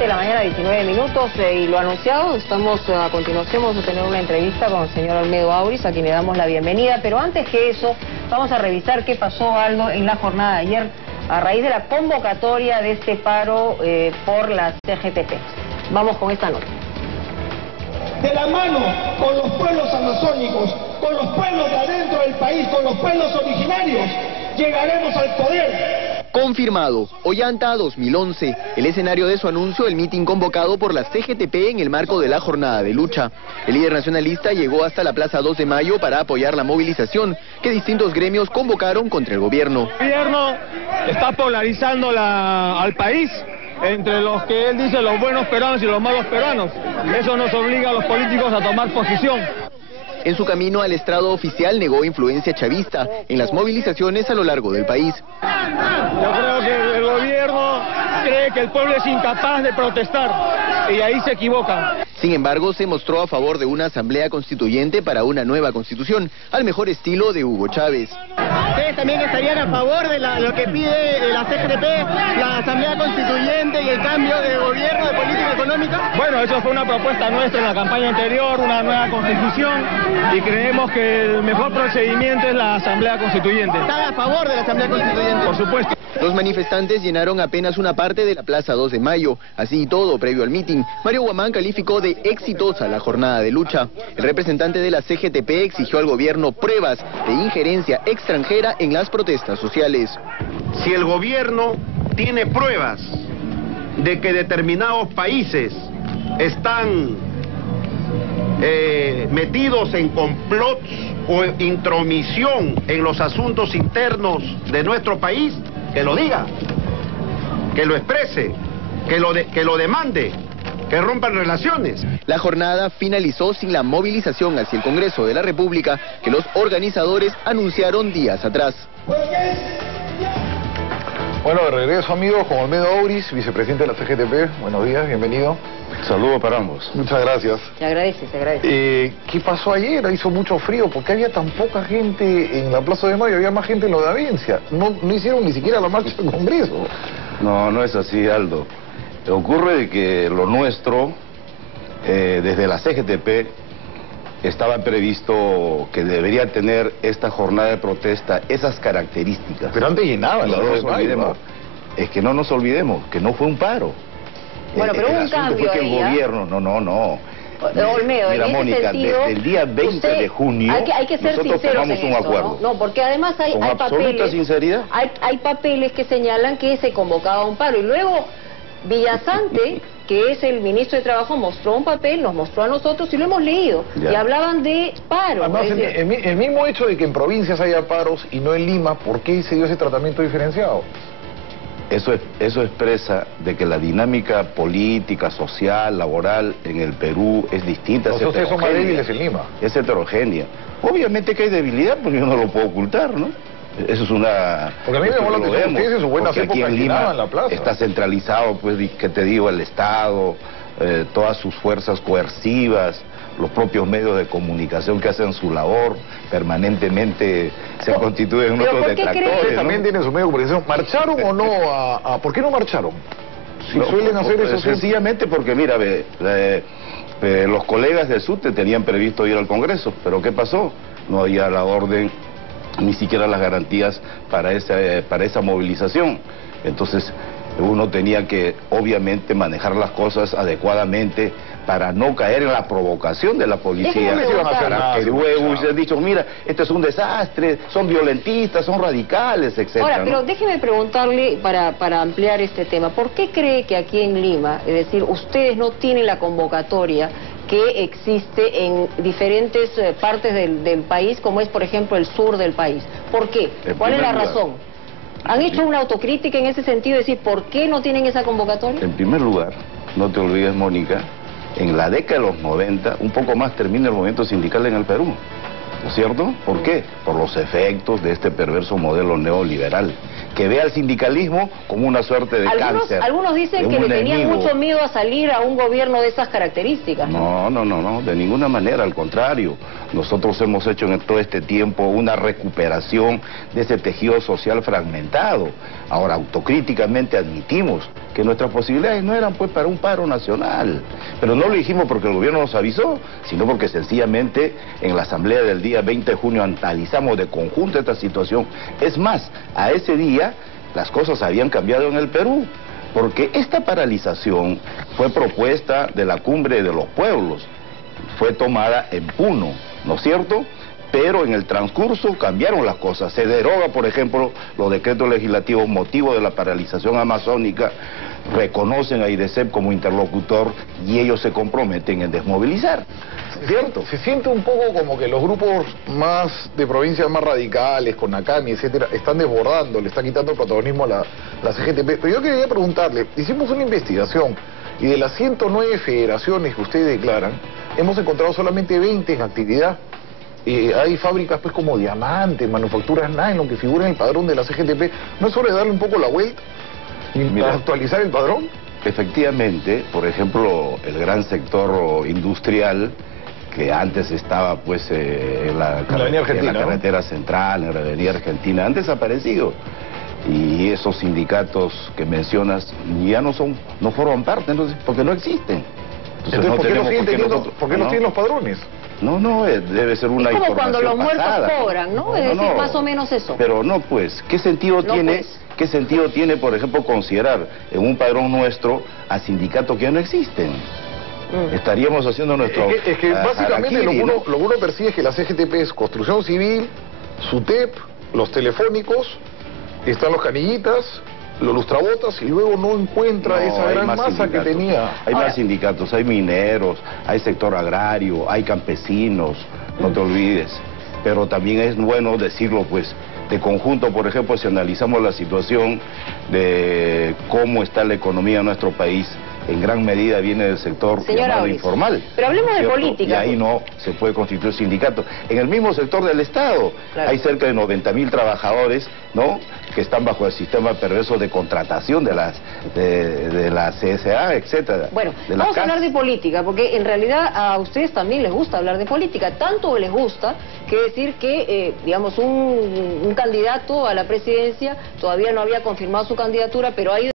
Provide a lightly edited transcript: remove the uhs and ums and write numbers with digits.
7 de la mañana, 19 minutos, y lo anunciado, estamos a continuación, vamos a tener una entrevista con el señor Olmedo Auris, a quien le damos la bienvenida, pero antes que eso, vamos a revisar qué pasó, Aldo, en la jornada de ayer, a raíz de la convocatoria de este paro por la CGTP. Vamos con esta nota. De la mano con los pueblos amazónicos, con los pueblos de adentro del país, con los pueblos originarios, llegaremos al poder. Confirmado, Ollanta 2011, el escenario de su anuncio, el mitin convocado por la CGTP en el marco de la jornada de lucha. El líder nacionalista llegó hasta la Plaza 2 de Mayo para apoyar la movilización que distintos gremios convocaron contra el gobierno. El gobierno está polarizando al país entre los que él dice los buenos peruanos y los malos peruanos. Eso nos obliga a los políticos a tomar posición. En su camino al estrado oficial negó influencia chavista en las movilizaciones a lo largo del país. Yo creo que el gobierno cree que el pueblo es incapaz de protestar y ahí se equivoca. Sin embargo, se mostró a favor de una asamblea constituyente para una nueva constitución, al mejor estilo de Hugo Chávez. ¿Ustedes también estarían a favor de lo que pide la CGTP, la asamblea constituyente y el cambio de gobierno, de política económica? Bueno, eso fue una propuesta nuestra en la campaña anterior, una nueva constitución, y creemos que el mejor procedimiento es la asamblea constituyente. ¿Están a favor de la asamblea constituyente? Por supuesto. Los manifestantes llenaron apenas una parte de la Plaza 2 de Mayo. Así y todo, previo al mitin, Mario Guamán calificó de exitosa la jornada de lucha. El representante de la CGTP exigió al gobierno pruebas de injerencia extranjera en las protestas sociales. Si el gobierno tiene pruebas de que determinados países están metidos en complots o intromisión en los asuntos internos de nuestro país, que lo diga, que lo exprese, que lo demande, que rompan relaciones. La jornada finalizó sin la movilización hacia el Congreso de la República que los organizadores anunciaron días atrás. Bueno, de regreso, amigos, con Olmedo Auris, vicepresidente de la CGTP. Buenos días, bienvenido. Saludos para ambos. Muchas gracias. Se agradece, se agradece. ¿Qué pasó ayer? Hizo mucho frío. ¿Por qué había tan poca gente en la Plaza de Mayo? Había más gente en lo de Avencia. No hicieron ni siquiera la marcha del Congreso. No es así, Aldo. Ocurre de que lo nuestro, desde la CGTP, estaba previsto que debería tener esta jornada de protesta esas características. Pero antes llenaban la 2 de Mayo, ¿no? Es que no nos olvidemos que no fue un paro. Bueno, pero hubo un cambio fue que ahí, el gobierno, no. Olmedo, mira, en ese Mónica, sentido, desde el día 20 de junio, hay que ser nosotros sinceros tomamos en un esto, acuerdo. ¿no? Porque además hay absoluta papeles, sinceridad. hay papeles que señalan que se convocaba a un paro, y luego Villasante, que es el ministro de Trabajo, mostró un papel, nos mostró a nosotros y lo hemos leído, y hablaban de paro. Además, el mismo hecho de que en provincias haya paros y no en Lima, ¿por qué se dio ese tratamiento diferenciado? Eso expresa de que la dinámica política, social, laboral en el Perú es distinta. Entonces ustedes son más débiles en Lima. Es heterogénea. Obviamente que hay debilidad, porque yo no lo puedo ocultar, ¿no? Eso es una... Porque a mí me llamó la atención, ustedes en sus buenas épocas llenaban la plaza. Está centralizado, pues, ¿qué te digo? El Estado, todas sus fuerzas coercivas, los propios medios de comunicación que hacen su labor, permanentemente se constituyen unos detractores, ¿no? También tienen su medio de comunicación. ¿Marcharon o no? ¿Por qué no marcharon? Si suelen hacer eso sencillamente porque, mira, los colegas de SUTE tenían previsto ir al Congreso, pero ¿qué pasó? No había la orden, ni siquiera las garantías para esa movilización. Entonces uno tenía que obviamente manejar las cosas adecuadamente para no caer en la provocación de la policía, para que luego se ha dicho, mira, esto es un desastre, son violentistas, son radicales, etc. Ahora, pero déjeme preguntarle, para ampliar este tema, ¿por qué cree que aquí en Lima, es decir, ustedes no tienen la convocatoria que existe en diferentes partes del país, como es, por ejemplo, el sur del país? ¿Por qué? ¿Cuál es la razón? ¿Han hecho una autocrítica en ese sentido, de decir, por qué no tienen esa convocatoria? En primer lugar, no te olvides, Mónica, en la década de los 90, un poco más termina el movimiento sindical en el Perú, ¿no es cierto? ¿Por qué? Por los efectos de este perverso modelo neoliberal, que ve al sindicalismo como una suerte de cáncer. Algunos dicen que le tenían mucho miedo a salir a un gobierno de esas características, ¿no? No, de ninguna manera, al contrario. Nosotros hemos hecho en todo este tiempo una recuperación de ese tejido social fragmentado. Ahora, autocríticamente admitimos que nuestras posibilidades no eran pues para un paro nacional. Pero no lo dijimos porque el gobierno nos avisó, sino porque sencillamente en la asamblea del día 20 de junio analizamos de conjunto esta situación. Es más, a ese día las cosas habían cambiado en el Perú, porque esta paralización fue propuesta de la Cumbre de los Pueblos, fue tomada en Puno, ¿no es cierto? Pero en el transcurso cambiaron las cosas. Se deroga, por ejemplo, los decretos legislativos motivo de la paralización amazónica, reconocen a IDECEP como interlocutor y ellos se comprometen en desmovilizar. ¿Cierto? Se siente un poco como que los grupos más de provincias más radicales, con Nakami, etcétera, están desbordando, le están quitando el protagonismo a la CGTP. Pero yo quería preguntarle, hicimos una investigación y de las 109 federaciones que ustedes declaran, hemos encontrado solamente 20 en actividad. Hay fábricas pues como Diamante, manufacturas nylon que figuran en el padrón de la CGTP. ¿No es hora de darle un poco la vuelta y actualizar el padrón? Efectivamente, por ejemplo, el gran sector industrial que antes estaba pues en la carretera central, en la avenida Argentina, han desaparecido. Y esos sindicatos que mencionas ya no forman parte, entonces, porque no existen. Entonces ¿por qué no siguen teniendo, por qué no tienen los padrones? No, debe ser una información. Es como cuando los muertos cobran, ¿no? Es decir, más o menos eso. Pero no, pues, ¿qué sentido tiene, por ejemplo, considerar en un padrón nuestro a sindicatos que ya no existen? Estaríamos haciendo nuestro... Es que básicamente lo que uno percibe es que la CGTP es construcción civil, SUTEP, los telefónicos, están los canillitas, los lustrabotas, y luego no encuentra esa gran masa que tenía. Hay más sindicatos, hay mineros, hay sector agrario, hay campesinos, no te olvides. Pero también es bueno decirlo, pues, de conjunto, por ejemplo, si analizamos la situación de cómo está la economía de nuestro país, en gran medida viene del sector llamado informal. Pero hablemos de política. Y ahí no se puede constituir sindicato. En el mismo sector del Estado hay cerca de 90.000 trabajadores, ¿no?, que están bajo el sistema perverso de contratación de la CSA, etcétera. Bueno, vamos a hablar de política, porque en realidad a ustedes también les gusta hablar de política. Tanto les gusta que decir que, digamos, un candidato a la presidencia todavía no había confirmado su candidatura, pero hay